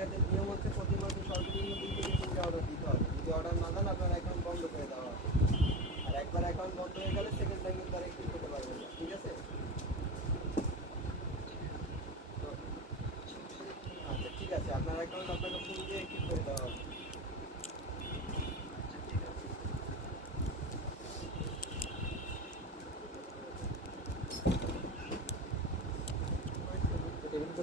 জায়গাতে নিয়ম হচ্ছে প্রতি মাসে সর্বনিম্ন 2 থেকে 3টা অর্ডার দিতে হবে। যদি অর্ডার না দেন আপনার অ্যাকাউন্ট বন্ধ করে দেওয়া হবে। আর একবার অ্যাকাউন্ট বন্ধ হয়ে গেলে সেকেন্ড টাইম কিন্তু আর অ্যাক্টিভ করতে পারবেন না। ঠিক আছে? আচ্ছা ঠিক আছে, আপনার অ্যাকাউন্ট আপনাকে ফোন দিয়ে অ্যাক্টিভ করে দেওয়া হবে। এটা কিন্তু